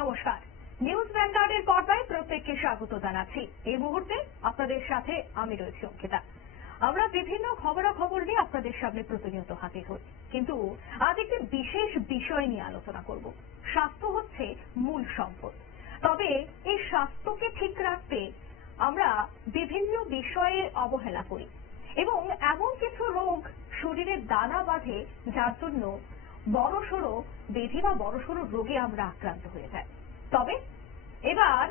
নমস্কার, নিউজ ভ্যানগার্ডের পর্দায় প্রত্যেককে স্বাগত জানাচ্ছি। এই মুহূর্তে আপনাদের সাথে আমি রয়েছি অঙ্কিতা। আমরা বিভিন্ন খবরাখবর নিয়ে আপনাদের সামনে প্রতিনিয়ত হাজির হই, কিন্তু আজ একটি বিশেষ বিষয় নিয়ে আলোচনা করব। স্বাস্থ্য হচ্ছে মূল সম্পদ। তবে এই স্বাস্থ্যকে ঠিক রাখতে আমরা বিভিন্ন বিষয়ে অবহেলা করি এবং এমন কিছু রোগ শরীরে দানা বাঁধে যার জন্য বড়সড় ব্যাধি বা বড়সড় রোগে আমরা আক্রান্ত হয়ে যাই। তবে এবার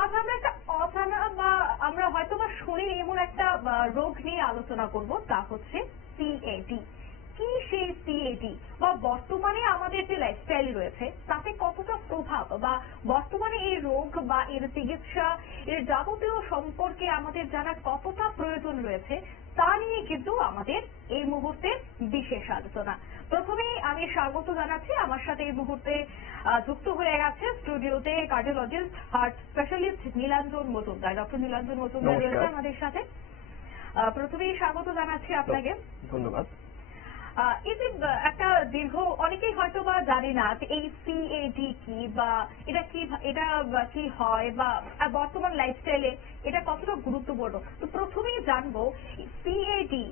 আজ আমরা একটা অজানা বা আমরা হয়তো বা শুনি এমন একটা রোগ নিয়ে আলোচনা করব, তা হচ্ছে সিএডি। কি সেই সিএডি বা বর্তমানে আমাদের যে লাইফস্টাইল রয়েছে তাতে কতটা প্রভাব বা বর্তমানে এই রোগ বা এর চিকিৎসা এর যাবতীয় সম্পর্কে আমাদের জানার কতটা প্রয়োজন রয়েছে তা নিয়ে কিন্তু আমাদের এই মুহূর্তে বিশেষ আলোচনা। প্রথমেই আমি স্বাগত জানাচ্ছি, আমার সাথে এই মুহূর্তে যুক্ত হয়ে গেছে স্টুডিওতে cardiologist heart specialist Nilanjan Majumdar. Doctor Nilanjan Majumdar রয়েছে আমাদের সাথে। প্রথমেই স্বাগত জানাচ্ছি আপনাকে। ধন্যবাদ। এই যে একটা দীর্ঘ, অনেকেই হয়তো বা জানে না এই সিএডি কি বা এটা কি হয় বা বর্তমান লাইফস্টাইলে এটা কতটা গুরুত্বপূর্ণ। তো প্রথমেই জানবো সিএডি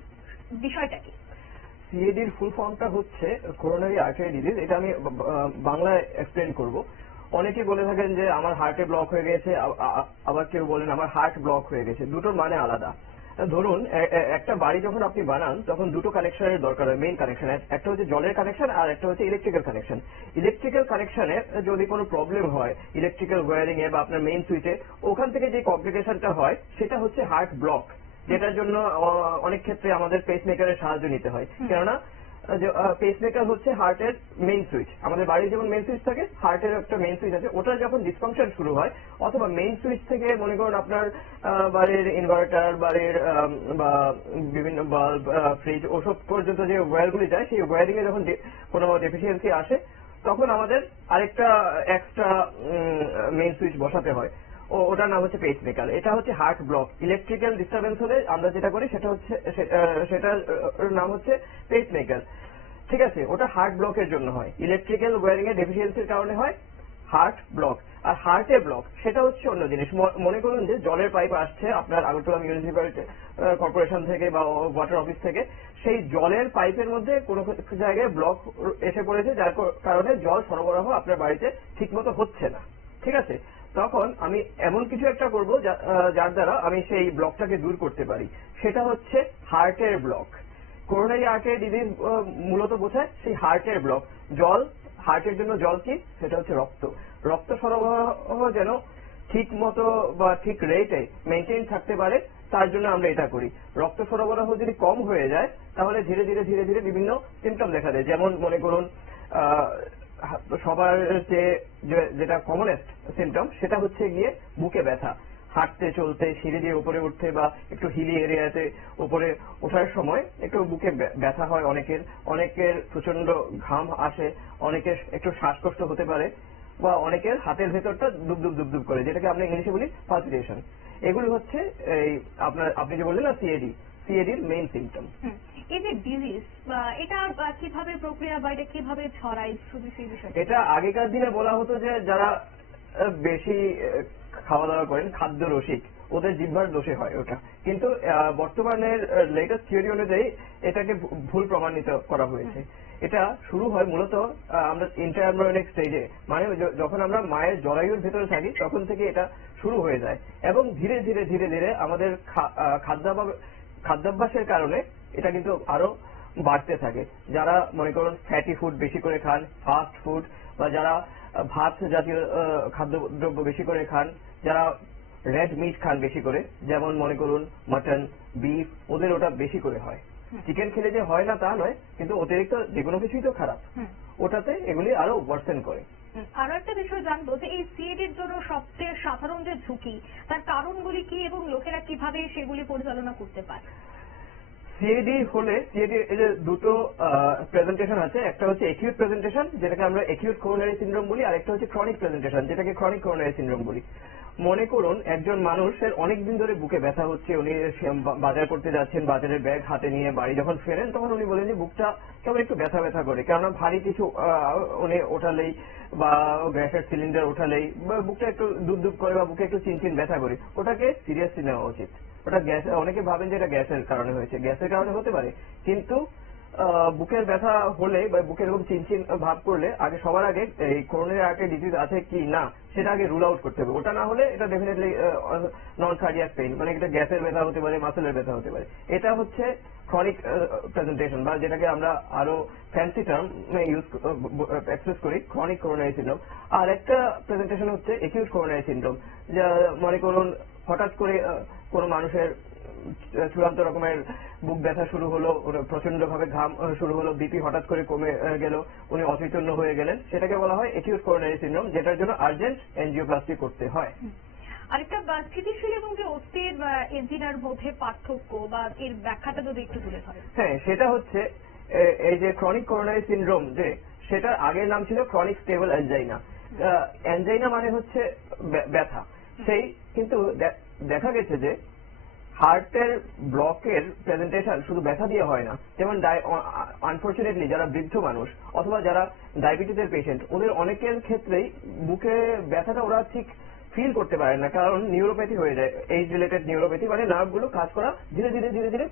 বিষয়টা কি। সিএডির ফুল ফর্মটা হচ্ছে করোনারি আর্টারি ডিজিজ। এটা আমি বাংলায় এক্সপ্লেন করব। অনেকে বলে থাকেন যে আমার হার্টে ব্লক হয়ে গেছে, আবার কেউ বলেন আমার হার্ট ব্লক হয়ে গেছে। দুটোর মানে আলাদা। ধরুন একটা বাড়ি যখন আপনি বানান তখন দুটো কানেকশনের দরকার হয়, মেইন কানেকশন। একটা হচ্ছে জলের কানেকশন আর একটা হচ্ছে ইলেকট্রিক্যাল কানেকশন। ইলেকট্রিক্যাল কানেকশনের যদি কোনো প্রবলেম হয় ইলেকট্রিক্যাল ওয়্যারিং এ বা আপনার মেইন সুইচে, ওখান থেকে যে কমপ্লিকেশনটা হয় সেটা হচ্ছে হার্ট ব্লক, যেটার জন্য অনেক ক্ষেত্রে আমাদের পেসমেকারের সাহায্য নিতে হয়। কেননা পেসমেকার হচ্ছে হার্টের মেইন সুইচ। আমাদের বাড়ির যেমন মেইন সুইচ থাকে, হার্টের একটা মেইন সুইচ আছে। ওটা যখন ডিসফাংশন শুরু হয় অথবা মেইন সুইচ থেকে মনে করুন আপনার বাড়ির ইনভার্টার, বাড়ির বা বিভিন্ন বাল্ব, ফ্রিজ, ওসব পর্যন্ত যে ওয়্যারগুলি যায়, সেই ওয়্যারিং এ যখন কোনো ডেফিসিয়েন্সি আসে তখন আমাদের আরেকটা এক্সট্রা মেইন সুইচ বসাতে হয়। ওটার নাম হচ্ছে পেসমেকার। এটা হচ্ছে হার্ট ব্লক। ইলেকট্রিক্যাল ডিস্টারবেন্স হলে আমরা যেটা করি সেটা হচ্ছে সেটার নাম হচ্ছে পেসমেকার। ঠিক আছে, ওটা হার্ট ব্লকের জন্য হয়। ইলেকট্রিক্যাল ওয়্যারিং এর ডেফিসিয়েন্সির কারণে হয় হার্ট ব্লক। আর হার্টে ব্লক সেটা হচ্ছে অন্য জিনিস। মনে করুন যে জলের পাইপ আসছে আপনার আগরতলা মিউনিসিপ্যালিটি কর্পোরেশন থেকে বা ওয়াটার অফিস থেকে, সেই জলের পাইপের মধ্যে কোনো জায়গায় ব্লক এসে পড়েছে, যার কারণে জল সরবরাহ আপনার বাড়িতে ঠিকমতো হচ্ছে না। ঠিক আছে, তখন আমি এমন কিছু একটা করব যার দ্বারা আমি সেই ব্লকটাকে দূর করতে পারি। সেটা হচ্ছে হার্টের ব্লক। করোনারি আর্টারি ডিজিজ মূলত বোঝায় সেই হার্টের ব্লক। জল, হার্টের জন্য জল কি? সেটা হচ্ছে রক্ত। রক্ত সরবরাহ যেন ঠিক মতো বা ঠিক রেটে মেনটেন থাকতে পারে, তার জন্য আমরা এটা করি। রক্ত সরবরাহ যদি কম হয়ে যায় তাহলে ধীরে ধীরে ধীরে ধীরে বিভিন্ন সিমটম দেখা দেয়। যেমন মনে করুন সবার যেটা কমনেস্ট সিমটম সেটা হচ্ছে গিয়ে বুকে ব্যথা। হাঁটতে চলতে, সিঁড়ি দিয়ে উপরে উঠতে বা একটু হিলি এরিয়াতে উপরে ওঠার সময় একটু বুকে ব্যথা হয় অনেকের প্রচন্ড ঘাম আসে, অনেকের একটু শ্বাসকষ্ট হতে পারে বা অনেকের হাতের ভেতরটা দুবদুব দুবদুব করে, যেটাকে আমরা ইংলিশে বলি পালপিটেশন। এগুলি হচ্ছে আপনি যে বললেন না সিএডির মেইন সিমটম। এই যে ডিজিজ এটা কিভাবে প্রক্রিয়া বা এটা কিভাবে ছড়ায়, শুধু সেই বিষয়ে। এটা আগেকার দিনে বলা হতো যে যারা বেশি খাওয়া দাওয়া করেন, খাদ্য রসিক, ওদের জিহ্বার দোষে হয় ওটা। কিন্তু বর্তমানের লেটেস্ট থিওরি অনুযায়ী এটাকে ভুল প্রমাণিত করা হয়েছে। এটা শুরু হয় মূলত আমরা ইন্টারএমব্রায়োনিক স্টেজে, মানে যখন আমরা মায়ের জরায়ুর ভেতরে থাকি তখন থেকে এটা শুরু হয়ে যায় এবং ধীরে ধীরে ধীরে ধীরে আমাদের খাদ্যাভ্যাসের কারণে এটা কিন্তু আরো বাড়তে থাকে। যারা মনে করুন ফ্যাটি ফুড বেশি করে খান, ফাস্ট ফুড, বা যারা ভাত জাতীয় খাদ্যদ্রব্য বেশি করে খান, যারা রেড মিট খান বেশি করে, যেমন মনে করুন মাটন, বিফ, ওদের ওটা বেশি করে হয়। চিকেন খেলে যে হয় না তা নয়, কিন্তু অতিরিক্ত যেকোনো কিছুই তো খারাপ, ওটাতে এগুলি আরো ওয়ার্সেন করে। আরো একটা বিষয় জানবো যে এই সিএডির জন্য সবচেয়ে সাধারণ যে ঝুঁকি, তার কারণগুলি কি এবং লোকেরা কিভাবে সেগুলি পরিচালনা করতে পারে। সিএডি এর দুটো প্রেজেন্টেশন আছে। একটা হচ্ছে একিউট প্রেজেন্টেশন, যেটাকে আমরা একিউট করোনারি সিনড্রোম বলি, আর একটা হচ্ছে ক্রনিক প্রেজেন্টেশন, যেটাকে ক্রনিক করোনারি সিনড্রোম বলি। মনে করুন একজন মানুষের অনেকদিন ধরে বুকে ব্যথা হচ্ছে, উনি বাজার করতে যাচ্ছেন, বাজারের ব্যাগ হাতে নিয়ে বাড়ি যখন ফেরেন তখন উনি বলেন যে বুকটা কেমন একটু ব্যথা ব্যথা করে, কেননা ভারী কিছু উনি ওঠালেই বা গ্যাসের সিলিন্ডার ওঠালেই বা বুকটা একটু দুধ দুধ করে বা বুকে একটু চিনচিন ব্যথা করে, ওটাকে সিরিয়াসলি নেওয়া উচিত। ওটা গ্যাস, অনেকে ভাবেন যে এটা গ্যাসের কারণে হয়েছে, গ্যাসের কারণে হতে পারে, কিন্তু বুকের ব্যথা হলে বা বুকের এরকম চিনচিন ভাব করলে আগে সবার আগে এই করোনারি আর্টারি ডিজিজ আছে কি না সেটা আগে রুল আউট করতে হবে। ওটা না হলে এটা ডেফিনেটলি নন কার্ডিয়াক পেইন, মানে এটা গ্যাসের ব্যথা হতে পারে, মাসেলের ব্যথা হতে পারে। এটা হচ্ছে ক্রনিক প্রেজেন্টেশন বা যেটাকে আমরা আরো ফ্যান্সি টার্ম ইউজ অ্যাক্সেস করি, ক্রনিক করোনারি সিনড্রোম। আর একটা প্রেজেন্টেশন হচ্ছে একিউট করোনারি সিনড্রোম, যা মনে করুন হঠাৎ করে কোনো মানুষের চূড়ান্ত রকমের বুক ব্যথা শুরু হলো, প্রচন্ড ভাবে ঘাম শুরু হলো, বিপি হঠাৎ করে কমে গেল, উনি অচৈতন্য হয়ে গেলেন, সেটাকে বলা হয় একিউট করোনারি সিনড্রোম, যেটার জন্য আর্জেন্ট এনজিওপ্লাস্টি করতে হয়। আরেকটা স্থিতিশীল এবং যে অস্থির এনজিনার মধ্যে পার্থক্য বা এর ব্যাখ্যাটা যদি একটু তুলে ধরেন। হ্যাঁ, সেটা হচ্ছে এই যে ক্রনিক করোনারি সিনড্রোম, যে সেটার আগের নাম ছিল ক্রনিক স্টেবল অ্যানজাইনা। অ্যানজাইনা মানে হচ্ছে ব্যথা, সেই কিন্তু দেখা গেছে যে হার্টের ব্লকের প্রেজেন্টেশন শুধু ব্যথা দিয়ে হয় না। যেমন আনফরচুনেটলি যারা বৃদ্ধ মানুষ অথবা যারা ডায়াবেটিসের পেশেন্ট, ওদের অনেকের ক্ষেত্রেই বুকে ব্যথাটা ওরা ঠিক ফিল করতে পারে না, কারণ নিউরোপ্যাথি হয়ে যায়, এইজ রিলেটেড নিউরোপ্যাথি, মানে নার্ভগুলো কাজ করা ধীরে ধীরে ধীরে ধীরে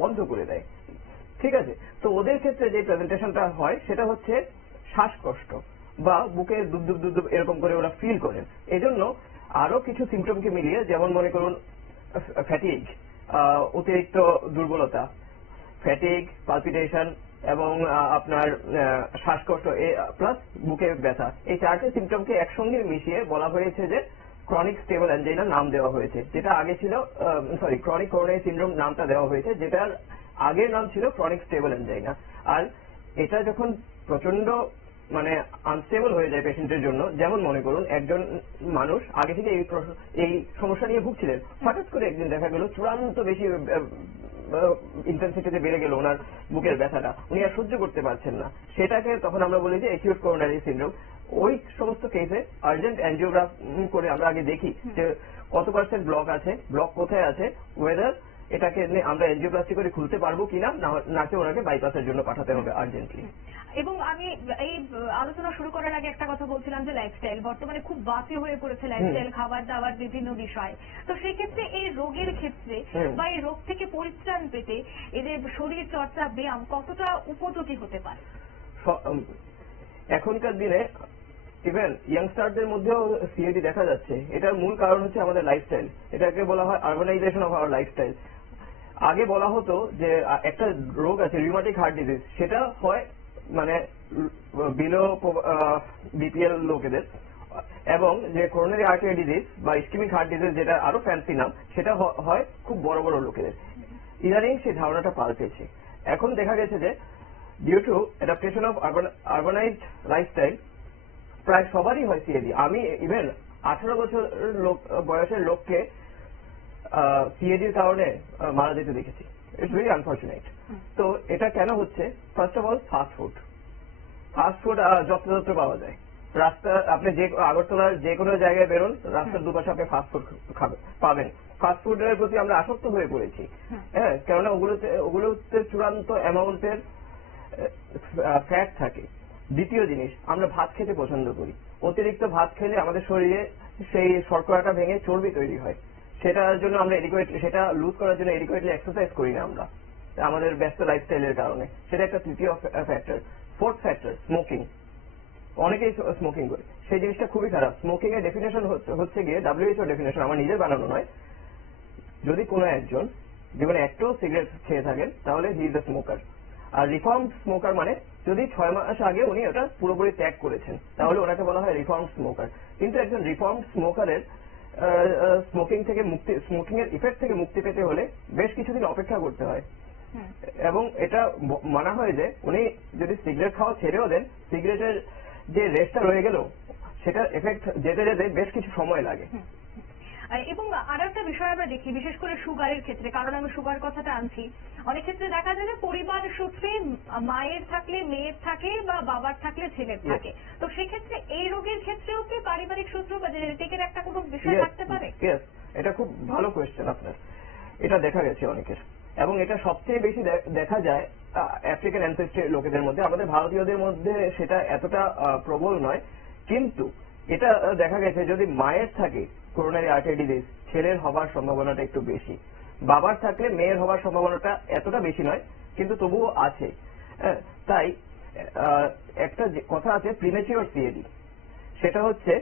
বন্ধ করে দেয়। ঠিক আছে, তো ওদের ক্ষেত্রে যে প্রেজেন্টেশনটা হয় সেটা হচ্ছে শ্বাসকষ্ট বা বুকে দুব দুব দুব এরকম করে ওরা ফিল করেন। এজন্য আরো কিছু সিমটমকে মিলিয়ে, যেমন মনে করুন ফ্যাটিগ, অতিরিক্ত দুর্বলতা, ফ্যাটিগ, পালপিটেশন এবং আপনার শ্বাসকষ্ট প্লাস বুকে ব্যথা, এই চারটে সিমটমকে একসঙ্গে মিশিয়ে বলা হয়েছে যে ক্রনিক স্টেবল অ্যানজাইনা নাম দেওয়া হয়েছে, যেটা আগে ছিল ক্রনিক করোনারি সিনড্রোম নামটা দেওয়া হয়েছে, যেটার আগের নাম ছিল ক্রনিক স্টেবল অ্যানজাইনা। আর এটা যখন প্রচন্ড মানে আনস্টেবল হয়ে যায় পেশেন্টের জন্য, যেমন মনে করুন একজন মানুষ আগে থেকে এই সমস্যা নিয়ে ভুগছিলেন, হঠাৎ করে একদিন দেখা গেল চূড়ান্ত বেশি ইন্টেন্সিটিতে বেড়ে গেল ওনার বুকের ব্যথাটা, উনি আর সহ্য করতে পারছেন না, সেটাকে তখন আমরা বলি যে একিউট করোনারি সিনড্রোম। ওই সমস্ত কেসে আর্জেন্ট অ্যানজিওগ্রাম করে আমরা আগে দেখি যে কত পার্সেন্ট ব্লক আছে, ব্লক কোথায় আছে, ওয়েদার এটাকে আমরা এনজিওপ্লাস্টি করে খুলতে পারবো কিনা, নাকি ওনাকে বাইপাসের জন্য পাঠাতে হবে আর্জেন্টলি। এবং আমি এই আলোচনা শুরু করার আগে একটা কথা বলছিলাম যে লাইফস্টাইল বর্তমানে খুব বাজে হয়ে পড়েছে, লাইফস্টাইল, খাবার দাবার, বিভিন্ন বিষয়। তো সেই ক্ষেত্রে এই রোগের ক্ষেত্রে বা এই রোগ থেকে পরিত্রাণ পেতে এদের শরীর চর্চা, ব্যায়াম কতটা উপযোগী হতে পারে? এখনকার দিনে ইভেন ইয়াংস্টারদের মধ্যেও সিএডি দেখা যাচ্ছে। এটার মূল কারণ হচ্ছে আমাদের লাইফস্টাইল, এটাকে বলা হয় আরবানাইজেশন অফ আওয়ার লাইফস্টাইল। আগে বলা হতো যে একটা রোগ আছে রিউমাটিক হার্ট ডিজিজ, সেটা হয় মানে বিলো বিপিএল লোকেদের, এবং যে করোনারি আর্টারি ডিজিজ বা ইসকেমিক হার্ট ডিজিজ, যেটা আরো ফ্যান্সি নাম, সেটা হয় খুব বড় বড় লোকেদের। ইদানিং সেই ধারণাটা পাল্টেছে। এখন দেখা গেছে যে due to adaptation of urbanised lifestyle প্রায় সবারই হয় সিএডি। আমি ইভেন 18 বছর বয়সের লোককে সিএডির কারণে মারা যেতে দেখেছি। It's very unfortunate. তো এটা কেন হচ্ছে? First of all fast food যত্রতত্র পাওয়া যায়। রাস্তা আপনি যে আগরতলার যে কোনো জায়গায় বেরোন, রাস্তার দুপাশে আপনি ফাস্ট ফুড পাবেন। ফাস্ট ফুডের প্রতি আমরা আসক্ত হয়ে পড়েছি, হ্যাঁ, কেননা ওগুলোতে চূড়ান্ত অ্যামাউন্টের ফ্যাট থাকে। দ্বিতীয় জিনিস, আমরা ভাত খেতে পছন্দ করি। অতিরিক্ত ভাত খেলে আমাদের শরীরে সেই শর্করাটা ভেঙে চর্বি তৈরি হয়। সেটার জন্য আমরা সেটা লুজ করার জন্য এডিকুয়েটলি এক্সারসাইজ করি না আমরা, আমাদের ব্যস্ত লাইফস্টাইলের কারণে। সেটা একটা তৃতীয় ফ্যাক্টর। Fourth factor, smoking. অনেকেই স্মোকিং করে, সেই জিনিসটা খুবই খারাপ। স্মোকিং এর ডেফিনেশন হচ্ছে গিয়ে WHO ডেফিনেশন, আমার নিজের বানানো নয়। যদি কোনো একজন জীবনে একটাও সিগারেট খেয়ে থাকেন তাহলে হি ইজ এ স্মোকার। আর রিফর্ম স্মোকার মানে যদি 6 মাস আগে উনি ওটা পুরোপুরি ত্যাগ করেছেন তাহলে ওনাকে বলা হয় রিফর্ম স্মোকার। কিন্তু একজন রিফর্ম স্মোকারের স্মোকিং এর ইফেক্ট থেকে মুক্তি পেতে হলে বেশ কিছুদিন অপেক্ষা করতে হয়, এবং এটা মানা হয় যে উনি যদি সিগারেট খাওয়া ছেড়েও দেন, সিগারেটের যে রেস্টটা রয়ে গেল সেটার এফেক্ট যেতে যেতে বেশ কিছু সময় লাগে। এবং আর একটা বিষয় আমরা দেখি বিশেষ করে সুগারের ক্ষেত্রে, কারণ আমি সুগার কথাটা আনছি, অনেক ক্ষেত্রে দেখা যায় যে পরিবার সূত্রে মায়ের থাকলে মেয়ের থাকে বা বাবার থাকলে ছেলের থাকে, তো সেক্ষেত্রে এই রোগের ক্ষেত্রেও কি পারিবারিক সূত্র বা জেনেটিকের একটা কোনো বিষয় থাকতে পারে? এটা খুব ভালো কোয়েশ্চেন আপনার। এটা দেখা গেছে অনেকের, এবং এটা সবচেয়ে বেশি দেখা যায় আফ্রিকান অ্যানসেস্ট্রি লোকেদের মধ্যে। আমাদের ভারতীয়দের মধ্যে সেটা এতটা প্রবল নয়, কিন্তু এটা দেখা গেছে যদি মায়ের থাকে করোনারি আর্টারি ডিজিজ, ছেলের হবার সম্ভাবনাটা একটু বেশি। বাবার থাকলে মেয়ের হবার সম্ভাবনাটা এতটা বেশি নয়, কিন্তু তবুও আছে। তাই একটা কথা আছে প্রিমেচিওর সিএডি, সেটা হচ্ছে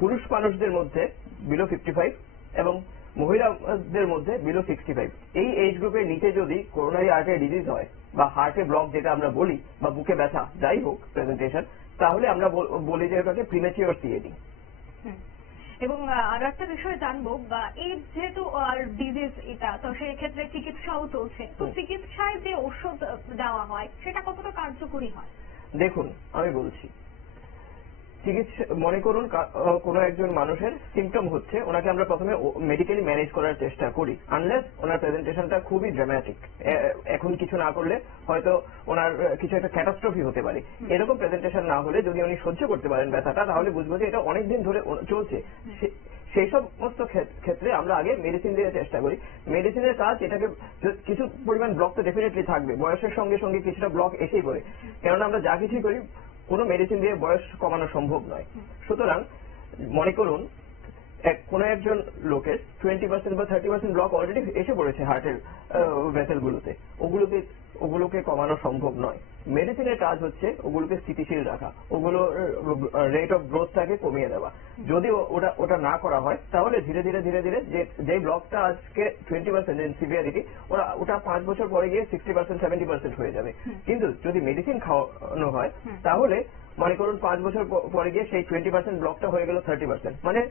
পুরুষ মানুষদের মধ্যে বিলো 55 এবং মহিলাদের মধ্যে বিলো 65, এই এজ গ্রুপের নিচে যদি করোনারি আর্টারি ডিজিজ হয় বা হার্টে ব্লক যেটা আমরা বলি, বা বুকে ব্যথা যাই হোক প্রেজেন্টেশন, তাহলে আমরা বলি যে এটাকে প্রিমেচিওর সিএডি। এবং আর একটা বিষয় জানবো, বা এই যেহেতু ডিজিজ এটা, তো সেই ক্ষেত্রে চিকিৎসাও চলছে, তো চিকিৎসায় যে ওষুধ দেওয়া হয় সেটা কতটা কার্যকরী হয়? দেখুন, আমি বলছি, চিকিৎসা মনে করুন কোনো একজন মানুষের সিমটম হচ্ছে, ওনাকে আমরা প্রথমে মেডিকেলি ম্যানেজ করার চেষ্টা করি, আনলেস ওনার প্রেজেন্টেশনটা খুবই ড্রামাটিক, এখন কিছু না করলে হয়তো ওনার কিছু একটা ক্যাটাস্ট্রফি হতে পারে। এরকম প্রেজেন্টেশন না হলে যদি উনি সহ্য করতে পারেন ব্যথাটা, তাহলে বুঝবো যে এটা অনেকদিন ধরে চলছে। সেই সমস্ত ক্ষেত্রে আমরা আগে মেডিসিন দিয়ে চেষ্টা করি। মেডিসিনের কাজ, এটাকে কিছু পরিমাণ ব্লক তো ডেফিনেটলি থাকবে, বয়সের সঙ্গে সঙ্গে কিছুটা ব্লক এসেই পড়ে, কেননা আমরা যা কিছুই করি কোনো মেডিসিন দিয়ে বয়স কমানো সম্ভব নয়। সুতরাং মনে করুন কোনো একজন লোকের 20% বা 30% ব্লক অলরেডি এসে পড়েছে হার্টের ভেসেলগুলোতে, ওগুলোকে কমানো সম্ভব নয়। মেডিসিনের কাজ হচ্ছে ওগুলোকে স্থিতিশীল রাখা, ওগুলো রেট অফ গ্রোথটাকে কমিয়ে দেওয়া। যদি ওটা না করা হয়, তাহলে ধীরে ধীরে ধীরে ধীরে যে ব্লকটা আজকে 20% ইন সিভিয়ারিটি, ওটা 5 বছর পরে গিয়ে 60% 70% হয়ে যাবে। কিন্তু যদি মেডিসিন খাওয়ানো হয়, তাহলে মনে করুন 5 বছর পরে গিয়ে সেই 20% ব্লকটা হয়ে গেল 30%, মানে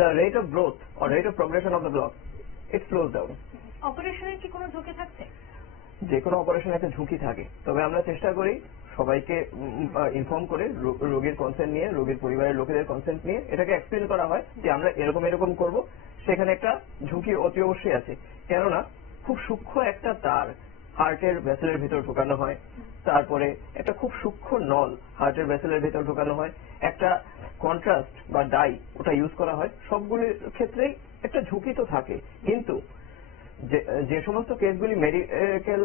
the rate of growth or rate of progression of the block, it slows down. অপারেশনের কি কোনো ঝুঁকি থাকছে? যে কোনো অপারেশনে একটা ঝুঁকি থাকে, তবে আমরা চেষ্টা করি সবাইকে ইনফর্ম করে, রোগীর কনসেন্ট নিয়ে, রোগীর পরিবারের লোকেদের কনসেন্ট নিয়ে এটাকে এক্সপ্লেন করা হয় যে আমরা এরকম করব। সেখানে একটা ঝুঁকি অতি অবশ্যই আছে, কেননা খুব সূক্ষ্ম একটা তার হার্টের ভেসেলের ভিতর ঢোকানো হয়, তারপরে একটা খুব সূক্ষ্ম নল হার্টের ভেসেলের ভিতর ঢোকানো হয়, একটা কন্ট্রাস্ট বা ডাই ওটা ইউজ করা হয়। সবগুলির ক্ষেত্রেই একটা ঝুঁকি তো থাকে, কিন্তু যে সমস্ত কেসগুলি মেডিকেল,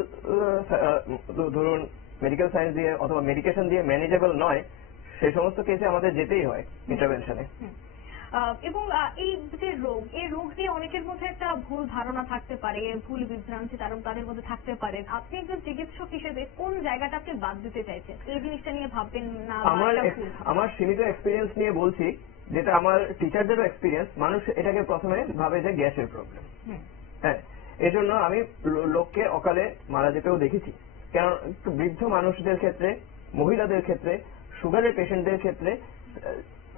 ধরুন মেডিকেল সায়েন্স দিয়ে অথবা মেডিকেশন দিয়ে ম্যানেজেবল নয়, সেই সমস্ত কেসে আমাদের যেতেই হয় ইন্টারভেনশনে। এবং এই যে রোগ, এই রোগ নিয়ে অনেকের মধ্যে একটা ভুল ধারণা থাকতে পারে, ভুল বিভ্রান্তি তাদের মধ্যে থাকতে পারেন। আপনি একজন চিকিৎসক হিসেবে কোন জায়গাটা আপনি বাদ দিতে চাইছেন, এই জিনিসটা নিয়ে ভাববেন না? আমার সীমিত এক্সপিরিয়েন্স নিয়ে বলছি, যেটা আমার টিচারদেরও এক্সপিরিয়েন্স, মানুষ এটাকে প্রথমে ভাবে যে গ্যাসের প্রবলেম। হ্যাঁ, এজন্য আমি লোককে অকালে মারা যেতেও দেখেছি। কারণ বৃদ্ধ মানুষদের ক্ষেত্রে, মহিলাদের ক্ষেত্রে, সুগারের পেশেন্টদের ক্ষেত্রে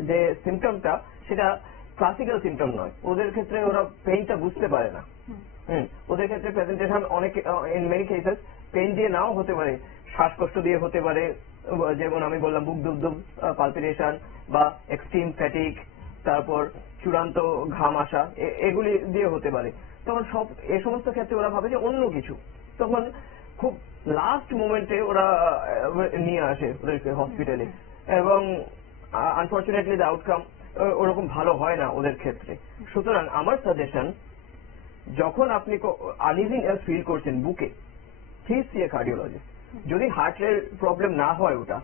যে সিমটমটা, সেটা ক্লাসিক্যাল সিমটম নয়। ওদের ক্ষেত্রে ওরা পেইনটা বুঝতে পারে না। ওদের ক্ষেত্রে প্রেজেন্টেশন অনেক, ইন মেনি কেসেস পেইন দিয়ে নাও হতে পারে, শ্বাসকষ্ট দিয়ে হতে পারে, যেমন আমি বললাম বুক দুবদুব পালপিটেশন বা এক্সট্রিম ফ্যাটিক, তারপর চূড়ান্ত ঘাম আসা, এগুলি দিয়ে হতে পারে। তখন এই সমস্ত ক্ষেত্রে ওরা ভাবে যে অন্য কিছু, তখন খুব লাস্ট মোমেন্টে ওরা নিয়ে আসে ওদেরকে হসপিটালে, এবং আনফর্চুনেটলি দ্য আউটকাম ওরকম ভালো হয় না ওদের ক্ষেত্রে। সুতরাং আমার সাজেশন, যখন আপনি আনইজিনেস ফিল করছেন বুকে, প্লিজ সি এ কার্ডিওলজিস্ট। যদি হার্টের প্রবলেম না হয়, ওটা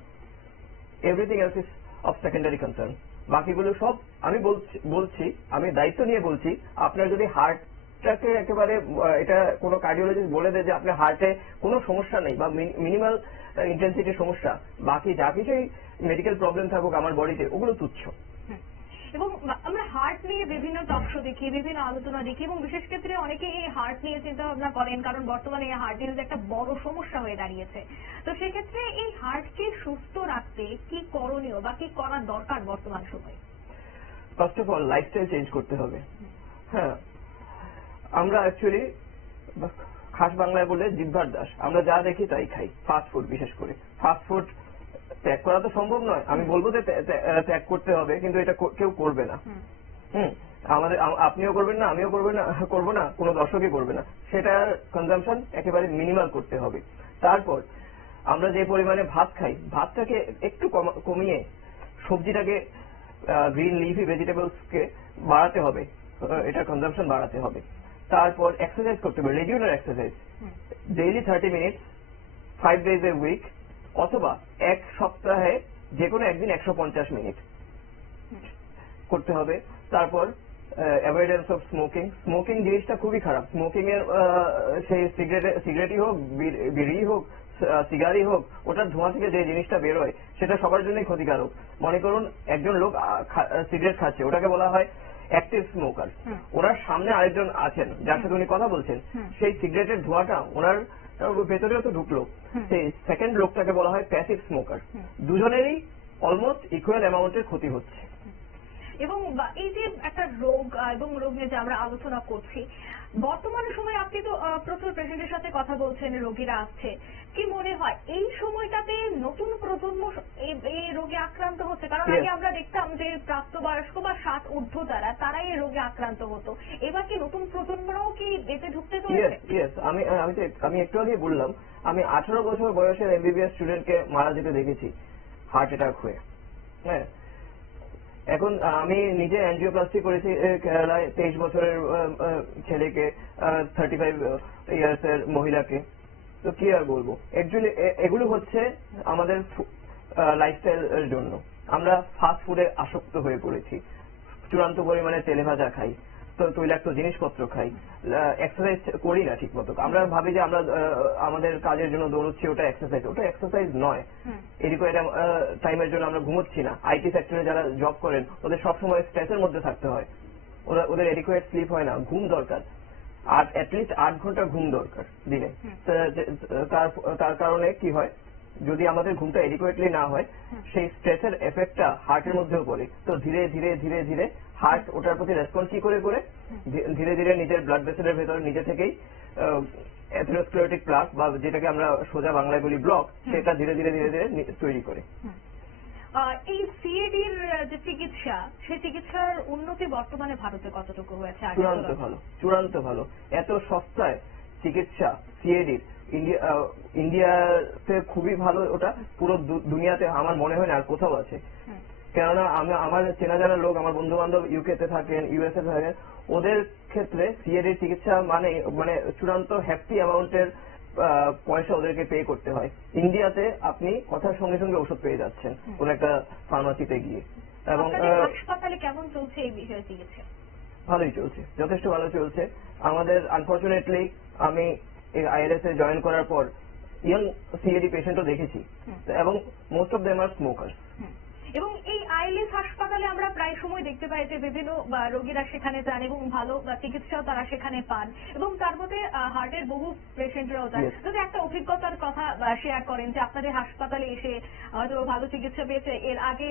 everything else is of secondary concern. বাকিগুলো সব আমি বলছি, আমি দায়িত্ব নিয়ে বলছি, আপনার যদি হার্টটাকে একেবারে, এটা কোনো কার্ডিওলজিস্ট বলে দেয় যে আপনার হার্টে কোনো সমস্যা নেই বা মিনিমাল ইন্টেন্সিটির সমস্যা, বাকি যা কিছুই মেডিকেল প্রবলেম থাকুক আমার বডিতে, ওগুলো তুচ্ছ। এবং আমরা হার্ট নিয়ে বিভিন্ন টক শো দেখি, বিভিন্ন আলোচনা দেখি, এবং বিশেষ ক্ষেত্রে অনেকে এই হার্ট নিয়ে চিন্তা ভাবনা করেন, কারণ বর্তমানে এই হার্ট ডিজিজ একটা বড় সমস্যা হয়ে দাঁড়িয়েছে। তো সেক্ষেত্রে এই হার্টকে সুস্থ রাখতে কি করণীয় বা কি করা দরকার বর্তমান সময়ে? First of all lifestyle change করতে হবে। হ্যাঁ, আমরা অ্যাকচুয়ালি খাস বাংলায় বলে জিহ্বার দাস, আমরা যা দেখি তাই খাই। ফাস্ট ফুড, বিশেষ করে ফাস্ট ফুড ত্যাগ করা তো সম্ভব নয়। আমি বলবো যে ত্যাগ করতে হবে, কিন্তু এটা কেউ করবে না। আপনিও করবেন না, আমিও করবো না, কোনো দর্শকই করবে না। সেটার কনজাম্পশন একেবারে মিনিমাল করতে হবে। তারপর আমরা যে পরিমাণে ভাত খাই, ভাতটাকে একটু কমিয়ে সবজিটাকে, গ্রিন লিফি ভেজিটেবলস কে বাড়াতে হবে, এটা কনজাম্পশন বাড়াতে হবে। তারপর এক্সারসাইজ করতে হবে, regular exercise, daily 30 minute 5 days a week, অথবা এক সপ্তাহে যে কোনো একদিন 150 মিনিট করতে হবে। তারপর অ্যাভয়েডেন্স অফ স্মোকিং জিনিসটা খুবই খারাপ। স্মোকিং এর সেই সিগারেটই হোক, বিড়ি হোক, সিগারই হোক, ওটার ধোঁয়া থেকে যে জিনিসটা বেরোয় সেটা সবার জন্যই ক্ষতিকারক। মনে করুন একজন লোক সিগারেট খাচ্ছে, ওটাকে বলা হয় অ্যাক্টিভ স্মোকার। ওনার সামনে আরেকজন আছেন যার সাথে উনি কথা বলছেন, সেই সিগারেটের ধোঁয়াটা ওনার ভেতরেও তো ঢুকলো, সেই সেকেন্ড লোকটাকে বলা হয় প্যাসিভ স্মোকার। দুজনেরই অলমোস্ট ইকুয়াল অ্যামাউন্টের ক্ষতি হচ্ছে। এবং এই যে একটা রোগ এবং রোগ নিয়ে যে আমরা আলোচনা করছি, বর্তমান সময়ে আপনি তো প্রচুর পেশেন্টের সাথে কথা বলছেন, রোগীরা আসছে, কি মনে হয় এই সময়টাতে নতুন প্রজন্ম এই রোগে আক্রান্ত হচ্ছে? কারণ আগে আমরা দেখতাম যে প্রাপ্তবয়স্ক বা 60 ঊর্ধ্ব তারাই এই রোগে আক্রান্ত হতো। এবার কি নতুন প্রজন্মরাও কি এতে ঢুকতে চলেছে? আমি একটু আগে বললাম, আমি 18 বছর বয়সের এমবিবিএস স্টুডেন্টকে মারা যেতে দেখেছি হার্ট অ্যাটাক হয়ে। হ্যাঁ, এখন আমি নিজে অ্যাঞ্জিওপ্লাস্টি করেছি কেরালায় 23 বছরের ছেলেকে, 35 ইয়ার্সের মহিলাকে। তো কি আর বলবো, অ্যাকচুয়ালি এগুলো হচ্ছে আমাদের লাইফস্টাইলের জন্য। আমরা ফাস্ট ফুডে আসক্ত হয়ে পড়েছি, চূড়ান্ত পরিমাণে তেলে ভাজা খাই, তো তৈলাক্ত জিনিসপত্র খাই, এক্সারসাইজ করি না ঠিক মতো। আমরা ভাবি যে আমরা আমাদের কাজের জন্য দৌড়চ্ছি, ওটা এক্সারসাইজ নয়। এদিকে টাইমের জন্য আমরা ঘুমোচ্ছি না। আইটি সেক্টরে যারা জব করেন ওদের সবসময় স্ট্রেসের মধ্যে থাকতে হয়, ওদের এডিকুয়েট স্লিপ হয় না, ঘুম দরকার, আর অ্যাটলিস্ট 8 ঘন্টা ঘুম দরকার দিনে। তার কারণে কি হয়, যদি আমাদের ঘুমটা এডিকুয়েটলি না হয়, সেই স্ট্রেসের এফেক্টটা হার্টের মধ্যেও পড়ে। তো ধীরে ধীরে ধীরে ধীরে হার্ট ওটার প্রতি রেসপন্স কি করে ধীরে ধীরে নিজের ব্লাড ভেসেলের ভেতর নিজে থেকেই অ্যাথেরোস্ক্লেরোটিক প্লাক, বা যেটাকে আমরা সোজা বাংলায় বলি ব্লক, সেটা ধীরে ধীরে ধীরে ধীরে তৈরি করে। এই সিএডির যে চিকিৎসা, সেই চিকিৎসার উন্নতি বর্তমানে ভারতে কতটুকু হয়েছে? চূড়ান্ত ভালো। এত সস্তায় চিকিৎসা সিএডির ইন্ডিয়াতে খুবই ভালো। ওটা পুরো দুনিয়াতে আমার মনে হয় না আর কোথাও আছে। কেননা আমার চেনা জানা লোক, আমার বন্ধু বান্ধব ইউকেতে থাকেন, ইউএসএ থাকেন, ওদের ক্ষেত্রে সিএডির চিকিৎসা মানে চূড়ান্ত হ্যাপি অ্যামাউন্টের পয়সা ওদেরকে পে করতে হয়। ইন্ডিয়াতে আপনি কথার সঙ্গে সঙ্গে ওষুধ পেয়ে যাচ্ছেন কোন একটা ফার্মাসিতে গিয়ে। এবং হাসপাতালে কেমন চলছে এই বিষয়ে চিকিৎসা? ভালোই চলছে, যথেষ্ট ভালো চলছে। আমাদের আনফরচুনেটলি আমি আইএলএস এ জয়েন করার পর ইয়ং সিএডি পেশেন্টও দেখেছি, এবং most of them are smokers. এবং এই আইএলএস হাসপাতালে আমরা প্রায় সময় দেখতে পাই যে বিভিন্ন রোগীরা সেখানে যান এবং ভালো চিকিৎসাও তারা সেখানে পান, এবং তার মধ্যে হার্টের বহু পেশেন্টরাও যান। যদি একটা অভিজ্ঞতার কথা শেয়ার করেন যে আপনাদের হাসপাতালে এসে হয়তো ভালো চিকিৎসা পেয়েছে, এর আগে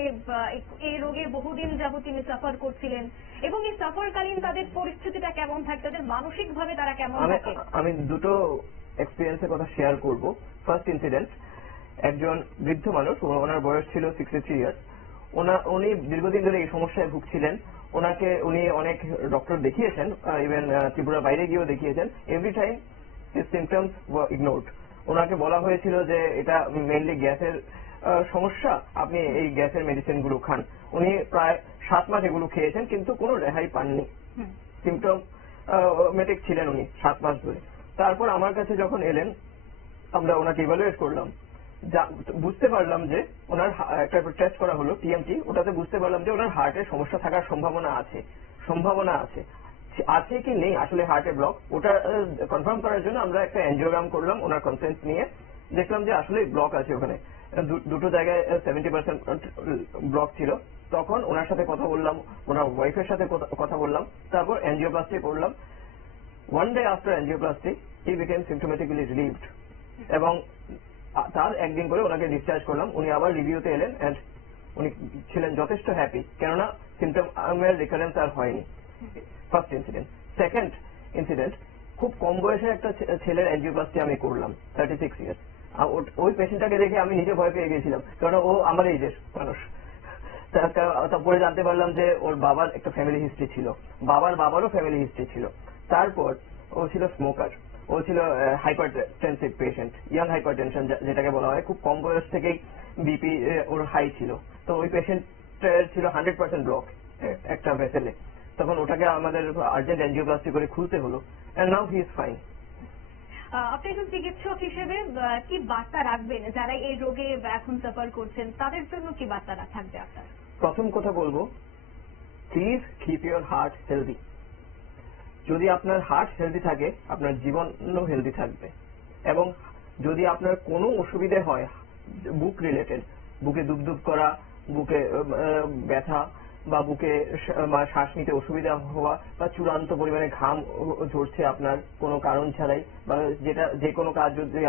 এই রোগে বহুদিন যাবত তিনি সাফার করছিলেন, এবং এই সাফারকালীন তাদের পরিস্থিতিটা কেমন থাকে, তাদের মানসিকভাবে তারা কেমন থাকে? আমি দুটো এক্সপিরিয়েন্সের কথা শেয়ার করব। ফার্স্ট ইনসিডেন্ট, একজন বৃদ্ধ মানুষ, ওনার বয়স ছিল 63 ইয়ার্স। উনি দীর্ঘদিন ধরে এই সমস্যায় ভুগছিলেন। উনি অনেক ডক্টর দেখিয়েছেন, ইভেন ত্রিপুরা বাইরে গিয়েও দেখিয়েছেন। Every time his symptoms were ignored. ওনাকে বলা হয়েছিল যে এটা মেইনলি গ্যাসের সমস্যা, আপনি এই গ্যাসের মেডিসিন গুলো খান। উনি প্রায় 7 মাস এগুলো খেয়েছেন, কিন্তু কোনো রেহাই পাননি। সিমটমেটিক ছিলেন উনি 7 মাস ধরে। তারপর আমার কাছে যখন এলেন, আমরা ওনাকে ইভালুয়েট করলাম, বুঝতে পারলাম যে ওনার একটা টেস্ট করা হলো টিএমটি, ওটাতে বুঝতে পারলাম যে ওনার হার্টের সমস্যা থাকার সম্ভাবনা আছে কি নেই আসলে হার্টে ব্লক, ওটা কনফার্ম করার জন্য আমরা একটা এনজিওগ্রাম করলাম ওনার কনসেন্ট নিয়ে। দেখলাম যে আসলে ব্লক আছে ওখানে, দুটো জায়গায় 70% ব্লক ছিল। তখন ওনার সাথে কথা বললাম, ওনার ওয়াইফের সাথে কথা বললাম, তারপর এনজিওপ্লাস্টি করলাম। 1 day after angioplasty he became symptomatically relieved, এবং তার একদিন পরে ওনাকে ডিসচার্জ করলাম। উনি আবার রিভিউতে এলেন, এন্ড উনি ছিলেন যথেষ্ট হ্যাপি, কেননা সিমটমের রিকারেন্স আর হয়নি। First incident. সেকেন্ড ইনসিডেন্ট, খুব কম বয়সে একটা ছেলের এনজিওপ্লাস্টি আমি করলাম, 36 ইয়ার্স। ওই পেশেন্টটাকে দেখে আমি নিজে ভয় পেয়ে গেছিলাম, কারণ ও আমার এইজের মানুষ। তারপরে জানতে পারলাম যে ওর বাবার একটা ফ্যামিলি হিস্ট্রি ছিল, বাবার বাবারও ফ্যামিলি হিস্ট্রি ছিল। তারপর ও ছিল স্মোকার, ও ছিল হাইপারটেনসিভ পেশেন্ট, ইয়াং হাইপারটেনশন যেটাকে বলা হয়, খুব কম বয়স থেকেই বিপি ওর হাই ছিল। তো ওই পেশেন্টের ছিল 100% ব্লক একটা ভেসেলে, তখন ওটাকে আমাদের আর্জেন্ট এনজিওপ্লাস্টি করে খুলতে হলো, and now he is fine. আপনি একজন চিকিৎসক হিসেবে কি বার্তা রাখবেন যারা এই রোগে এখন সাফার করছেন, তাদের জন্য কি বার্তা থাকবে আপনার? প্রথম কথা বলবো, please keep your heart healthy. যদি আপনার হার্ট হেলদি থাকে, আপনার জীবনও হেলদি থাকবে। এবং যদি আপনার কোনো অসুবিধে হয় বুক রিলেটেড, বুকে দুবদুব করা, বুকে ব্যথা বা বুকে শ্বাস নিতে অসুবিধা হওয়া বা চূড়ান্ত পরিমাণে ঘাম ঝরছে আপনার কোনো কারণ ছাড়াই, বা যে কোনো কাজ যদি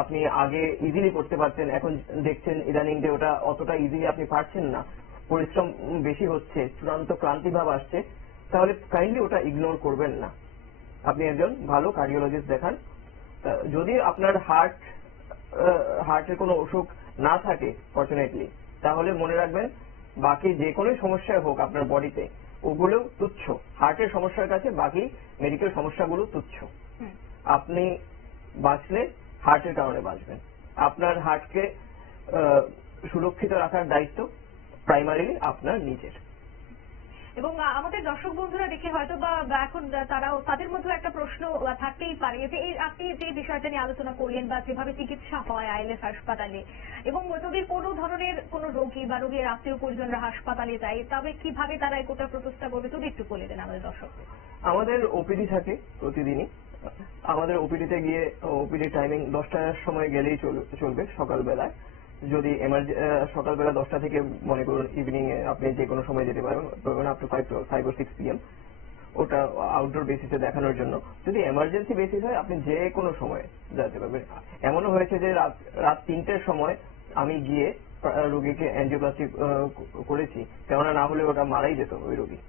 আপনি আগে ইজিলি করতে পারতেন, এখন দেখছেন ইদানিং যে ওটা অতটা ইজিলি আপনি পারছেন না, পরিশ্রম বেশি হচ্ছে, চূড়ান্ত ক্লান্তি ভাব আসছে, তাহলে কাইন্ডলি ওটা ইগনোর করবেন না, আপনি একজন ভালো কার্ডিওলজিস্ট দেখান। যদি আপনার হার্টের কোনো অসুখ না থাকে ফরচুনেটলি, তাহলে মনে রাখবেন বাকি যে কোনো সমস্যা হোক আপনার বডিতে, ওগুলো তুচ্ছ, হার্টের সমস্যার কাছে বাকি মেডিকেল সমস্যাগুলো তুচ্ছ। আপনি বাঁচলে হার্টের কারণে বাঁচবেন। আপনার হার্টকে সুরক্ষিত রাখার দায়িত্ব প্রাইমারিলি আপনার নিজের। এবং আমাদের দর্শক বন্ধুরা দেখে হয়তো বা এখন তাদের মধ্যে একটা প্রশ্ন থাকতেই পারে যে আপনি যে বিষয়টা নিয়ে আলোচনা করলেন বা যেভাবে চিকিৎসা হয় আইএলএস হাসপাতালে, এবং যদি কোনো ধরনের কোনো রোগী বা রোগীর আত্মীয় পরিজনরা হাসপাতালে যায়, তবে কিভাবে তারা কোটা প্রতিষ্ঠা করবে, যদি একটু বলে দেন আমাদের দর্শকদের। আমাদের ওপিডি থাকে প্রতিদিনই। আমাদের ওপিডিতে গিয়ে ওপিডি টাইমিং 10টার সময় গেলেই চলবে সকালবেলায়। যদি সকালবেলা 10টা থেকে মনে করুন ইভিনিং এ আপনি যে কোনো সময় যেতে পারবেন আপ টু 5 or 6 PM, ওটা আউটডোর বেসিসে দেখানোর জন্য। যদি এমার্জেন্সি বেসিস হয় আপনি যে কোনো সময় যেতে পারবেন। এমনও হয়েছে যে রাত 3টের সময় আমি গিয়ে রোগীকে এনজিওপ্লাস্টি করেছি, কেননা না হলে ওটা মারাই যেত ওই রোগী।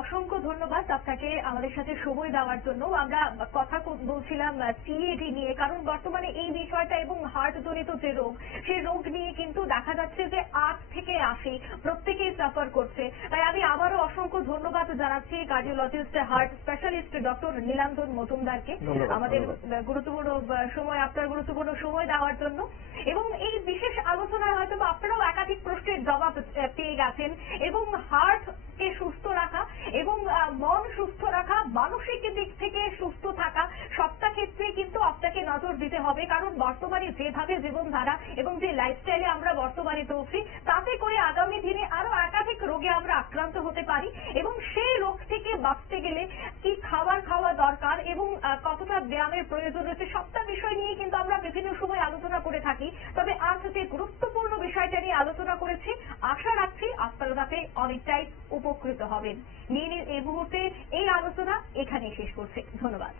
অসংখ্য ধন্যবাদ আপনাকে আমাদের সাথে সময় দেওয়ার জন্য। আমরা কথা বলছিলাম সিএডি নিয়ে, কারণ বর্তমানে এই বিষয়টা এবং হার্ট জনিত যে রোগ, সেই রোগ নিয়ে কিন্তু দেখা যাচ্ছে যে 8 থেকে 80 প্রত্যেকেই সাফার করছে। তাই আমি আবারও অসংখ্য ধন্যবাদ জানাচ্ছি cardiologist, heart specialist doctor Nilanjan মজুমদারকে আমাদের আপনার গুরুত্বপূর্ণ সময় দেওয়ার জন্য। এবং এই বিশেষ আলোচনায় হয়তো আপনারাও একাধিক প্রশ্নের জবাব পেয়ে গেছেন। এবং হার্টকে সুস্থ রাখা এবং মন সুস্থ রাখা, মানসিক দিক থেকে সুস্থ থাকা, সবটা ক্ষেত্রে কিন্তু আপনাকে নজর দিতে হবে। কারণ বর্তমানে যেভাবে জীবনধারা এবং যে লাইফস্টাইলে আমরা বর্তমানে চলছি, তাতে করে আগামী দিনে আরো একাধিক রোগে আমরা আক্রান্ত হতে পারি। এবং সেই রোগ থেকে বাঁচতে গেলে কি খাবার খাওয়া দরকার এবং কতটা ব্যায়ামের প্রয়োজন রয়েছে, সবটা বিষয় নিয়ে কিন্তু আমরা বিভিন্ন সময় আলোচনা করে থাকি। তবে আজ যে গুরুত্বপূর্ণ বিষয়টা নিয়ে আলোচনা করেছি, আশা রাখছি আপনারা তাতে অনেকটাই উপকৃত হবেন। নিয়ে এই মুহূর্তে এই আলোচনা এখানেই শেষ করছি। ধন্যবাদ।